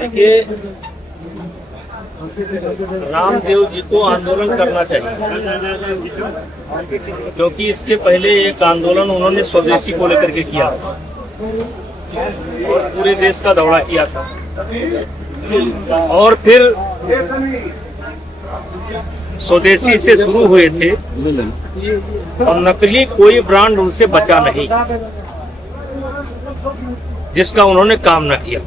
देखिए, रामदेव जी को आंदोलन करना चाहिए, क्योंकि इसके पहले एक आंदोलन उन्होंने स्वदेशी को लेकर के किया और पूरे देश का दौरा किया था। और फिर स्वदेशी से शुरू हुए थे और नकली कोई ब्रांड उनसे बचा नहीं जिसका उन्होंने काम न किया,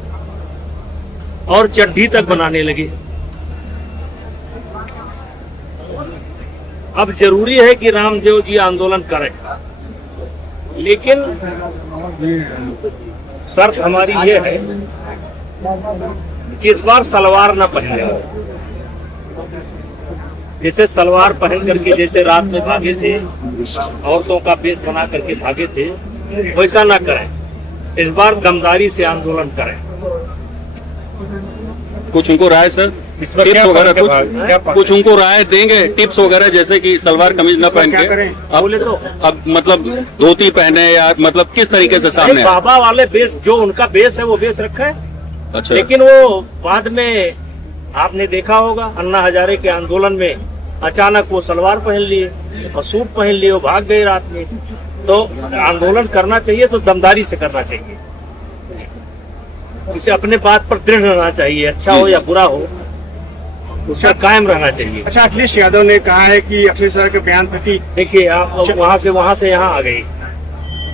और चड्ढी तक बनाने लगे। अब जरूरी है कि रामदेव जी आंदोलन करें, लेकिन शर्त हमारी ये है कि इस बार सलवार न पहने। जैसे सलवार पहन करके जैसे रात में भागे थे, औरतों का वेश बना करके भागे थे, वैसा ना करें। इस बार दमदारी से आंदोलन करें। कुछ उनको राय सर, इस पर टिप्स वगैरह कुछ उनको राय देंगे, टिप्स वगैरह, जैसे कि सलवार कमीज न पहन के अब मतलब धोती पहने, या मतलब किस तरीके से सामने बाबा वाले बेस, जो उनका बेस है वो बेस रखा है। अच्छा, लेकिन वो बाद में आपने देखा होगा अन्ना हजारे के आंदोलन में अचानक वो सलवार पहन लिए और सूट पहन लिए, वो भाग गए रात में। तो आंदोलन करना चाहिए तो दमदारी से करना चाहिए, इसे अपने बात पर दृढ़ रहना चाहिए, अच्छा हो या बुरा हो उसका कायम रहना चाहिए। अच्छा, अखिलेश यादव ने कहा है कि अखिलेश सर के बयान प्रति, देखिए आप वहाँ से यहाँ आ गई।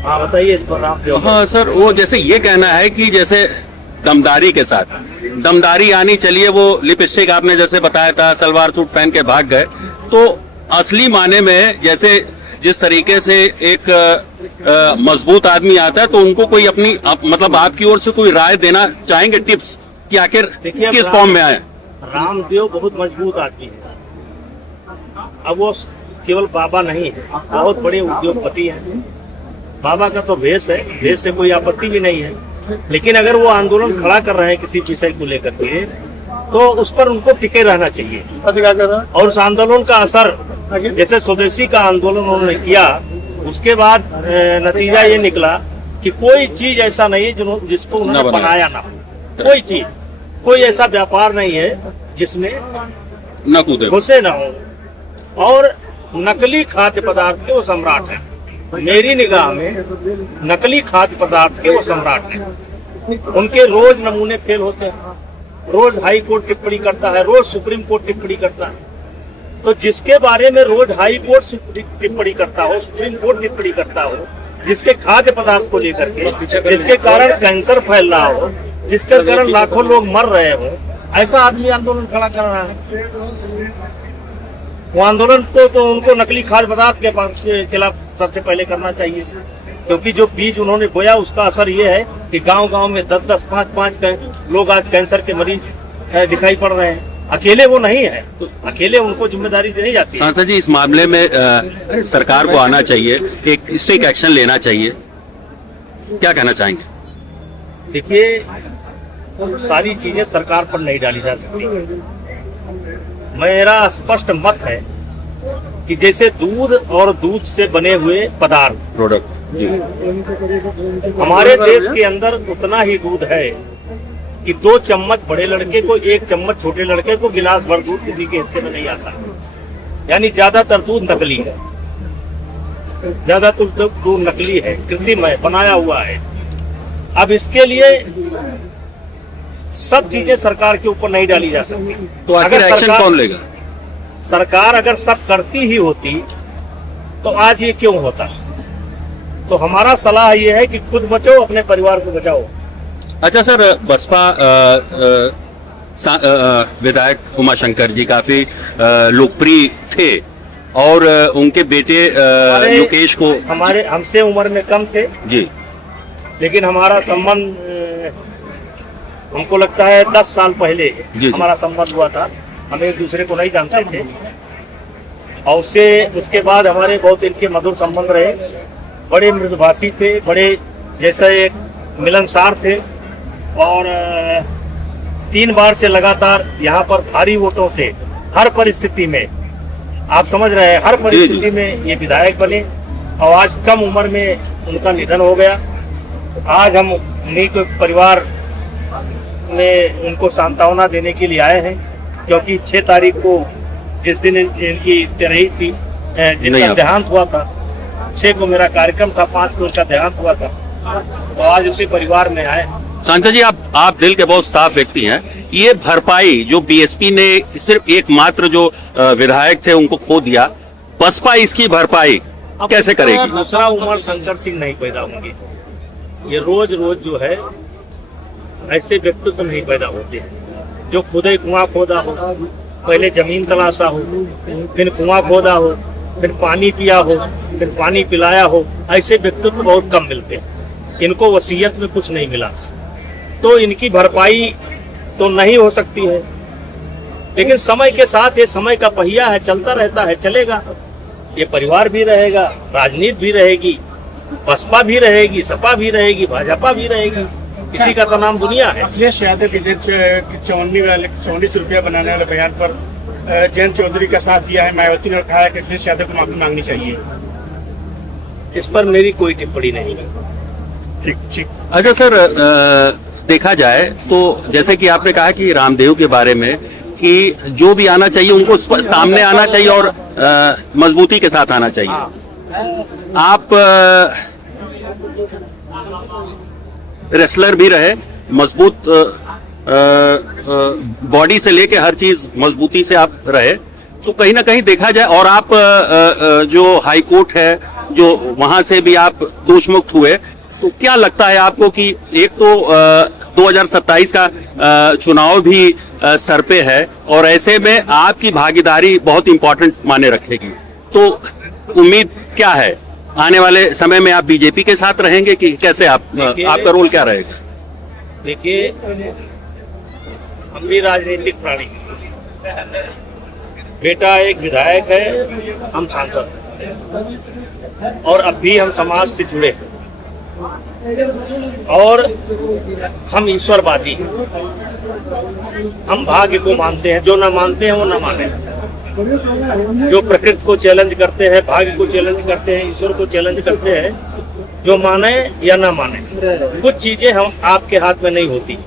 हाँ बताइए इस पर आप। हाँ सर, वो जैसे ये कहना है कि जैसे दमदारी के साथ, दमदारी यानी चलिए वो लिपस्टिक आपने जैसे बताया था, सलवार सूट पहन के भाग गए, तो असली माने में जैसे जिस तरीके से एक मजबूत आदमी आता है, तो उनको कोई अपनी मतलब आपकी ओर से कोई राय देना चाहेंगे, टिप्स कि आखिर किस फॉर्म में आए? रामदेव बहुत मजबूत आदमी है। अब वो केवल बाबा नहीं है, बहुत बड़े उद्योगपति हैं। बाबा का तो भेष है, भेष से कोई आपत्ति भी नहीं है, लेकिन अगर वो आंदोलन खड़ा कर रहे हैं किसी विषय को लेकर के, तो उस पर उनको टिके रहना चाहिए। और उस आंदोलन का असर, जैसे स्वदेशी का आंदोलन उन्होंने किया, उसके बाद नतीजा ये निकला कि कोई चीज ऐसा नहीं है जिसको उन्होंने बनाया ना हो। कोई चीज, कोई ऐसा व्यापार नहीं है जिसमें न कूदे, घुसे ना हो। और नकली खाद्य पदार्थ के वो सम्राट हैं। मेरी निगाह में नकली खाद्य पदार्थ के वो सम्राट हैं। उनके रोज नमूने फेल होते हैं, रोज हाई कोर्ट टिप्पणी करता है, रोज सुप्रीम कोर्ट टिप्पणी करता है। तो जिसके बारे में रोज हाई कोर्ट टिप्पणी करता हो, सुप्रीम कोर्ट टिप्पणी करता हो, जिसके खाद्य पदार्थ को लेकर के, जिसके कारण कैंसर फैल रहा हो, जिसके कारण लाखों लोग मर रहे हो, ऐसा आदमी आंदोलन खड़ा कर रहा है। वो आंदोलन को तो उनको नकली खाद्य पदार्थ के खिलाफ सबसे पहले करना चाहिए, क्योंकि जो बीज उन्होंने बोया उसका असर ये है कि गांव-गांव में 10-10, 5-5 लोग आज कैंसर के मरीज दिखाई पड़ रहे हैं। अकेले वो नहीं है, तो अकेले उनको जिम्मेदारी दी जाती है। सांसद जी, इस मामले में सरकार को आना चाहिए, एक स्ट्रिक्ट एक्शन लेना चाहिए, क्या कहना चाहेंगे? देखिए, सारी चीजें सरकार पर नहीं डाली जा सकती। मेरा स्पष्ट मत है कि जैसे दूध और दूध से बने हुए पदार्थ, प्रोडक्ट, हमारे देश के अंदर उतना ही दूध है कि 2 चम्मच बड़े लड़के को, 1 चम्मच छोटे लड़के को गिलास भर दूध किसी के हिस्से में नहीं आता। यानी ज्यादातर दूध नकली है, ज्यादातर दूध नकली है, कृत्रिम है, बनाया हुआ है। अब इसके लिए सब चीजें सरकार के ऊपर नहीं डाली जा सकती। तो आखिर एक्शन कौन लेगा? सरकार अगर सब करती ही होती तो आज ये क्यों होता? तो हमारा सलाह ये है कि खुद बचो, अपने परिवार को बचाओ। अच्छा सर, बसपा विधायक उमाशंकर जी काफी लोकप्रिय थे, और उनके बेटे योगेश को, हमसे उम्र में कम थे जी, लेकिन हमारा संबंध हमको लगता है 10 साल पहले हमारा संबंध हुआ था। हम एक दूसरे को नहीं जानते थे, और उसके बाद हमारे बहुत इनके मधुर संबंध रहे। बड़े मृदुभाषी थे, बड़े जैसे एक मिलनसार थे, और 3 बार से लगातार यहाँ पर भारी वोटों से हर परिस्थिति में, आप समझ रहे हैं, हर परिस्थिति में ये विधायक बने, और आज कम उम्र में उनका निधन हो गया। आज हम उन्हीं को परिवार में उनको सांत्वना देने के लिए आए हैं, क्योंकि 6 तारीख को जिस दिन इनकी तिरही थी, जिनका देहांत हुआ था, 6 को मेरा कार्यक्रम था, 5 को उनका देहांत हुआ था, तो आज उसी परिवार में आए। सांसद जी, आप दिल के बहुत साफ व्यक्ति हैं। ये भरपाई जो बीएसपी ने सिर्फ एकमात्र जो विधायक थे उनको खो दिया, बसपा इसकी भरपाई कैसे करेगी? दूसरा उमर शंकर सिंह नहीं पैदा होंगे। ये रोज रोज जो है ऐसे व्यक्तित्व नहीं पैदा होते हैं जो खुद ही कुआं खोदा हो, पहले जमीन तलाशा हो, फिर कुआं खोदा हो, फिर पानी पिया हो, फिर पानी पिलाया हो। ऐसे व्यक्तित्व बहुत कम मिलते हैं। इनको वसीयत में कुछ नहीं मिला, तो इनकी भरपाई तो नहीं हो सकती है। लेकिन समय के साथ ये समय का पहिया है, चलता रहता है, चलेगा। ये परिवार भी रहेगा, राजनीति भी रहेगी, बसपा भी रहेगी, सपा भी रहेगी, भाजपा भी रहेगी। इसी का तो नाम दुनिया है। अखिलेश यादव के 54 रुपया बनाने वाले बयान पर जयंत चौधरी का साथ दिया है। मायावती ने कहा है कि अखिलेश यादव को माफी मांगनी चाहिए। इस पर मेरी कोई टिप्पणी नहीं है। ठीक। अच्छा सर, देखा जाए तो जैसे कि आपने कहा कि रामदेव के बारे में कि जो भी आना चाहिए उनको सामने आना चाहिए और मजबूती के साथ आना चाहिए। आप रेसलर भी रहे, मजबूत बॉडी से लेके हर चीज मजबूती से आप रहे, तो कहीं ना कहीं देखा जाए, और आप जो हाई कोर्ट है जो वहां से भी आप दोषमुक्त हुए, तो क्या लगता है आपको कि एक तो 2027 का चुनाव भी सर पे है और ऐसे में आपकी भागीदारी बहुत इंपॉर्टेंट माने रखेगी, तो उम्मीद क्या है आने वाले समय में? आप बीजेपी के साथ रहेंगे कि कैसे आपका रोल क्या रहेगा? देखिए, हम भी राजनीतिक प्राणी, बेटा एक विधायक है, हम सांसद हैं, और अब भी हम समाज से जुड़े हैं, और हम ईश्वरवादी हैं। हम भाग्य को मानते हैं, जो ना मानते हैं वो ना माने। जो प्रकृति को चैलेंज करते हैं, भाग्य को चैलेंज करते हैं, ईश्वर को चैलेंज करते हैं, जो माने या ना माने। कुछ चीजें हम आपके हाथ में नहीं होती,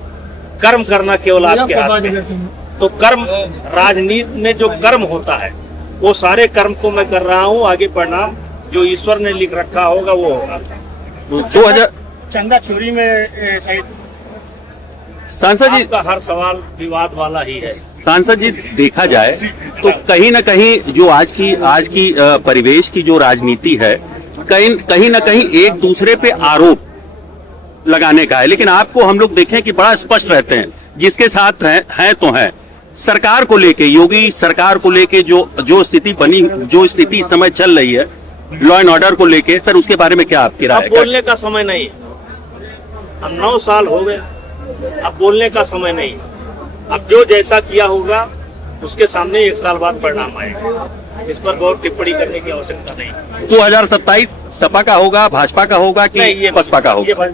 कर्म करना केवल आपके हाथ में। तो कर्म, राजनीति में जो कर्म होता है वो सारे कर्म को मैं कर रहा हूँ, आगे परिणाम जो ईश्वर ने लिख रखा होगा वो होगा। 2000 चंदा चोरी में सही सांसद जी, आपका हर सवाल विवाद वाला ही है। सांसद जी, देखा जाए तो कहीं ना कहीं जो आज की परिवेश की जो राजनीति है, कहीं ना कहीं एक दूसरे पे आरोप लगाने का है, लेकिन आपको हम लोग देखें कि बड़ा स्पष्ट रहते हैं, जिसके साथ हैं तो हैं। सरकार को लेके, योगी सरकार को लेके जो स्थिति बनी, जो स्थिति इस समय चल रही है लॉ एंड ऑर्डर को लेके, सर उसके बारे में क्या आपकी राय है? अब बोलने का समय नहीं है। अब 9 साल हो गए, अब बोलने का समय नहीं। अब जो जैसा किया होगा उसके सामने 1 साल बाद परिणाम आएगा। इस पर बहुत टिप्पणी करने की आवश्यकता नहीं। 2027 सपा का होगा, भाजपा का होगा कि बसपा का होगा?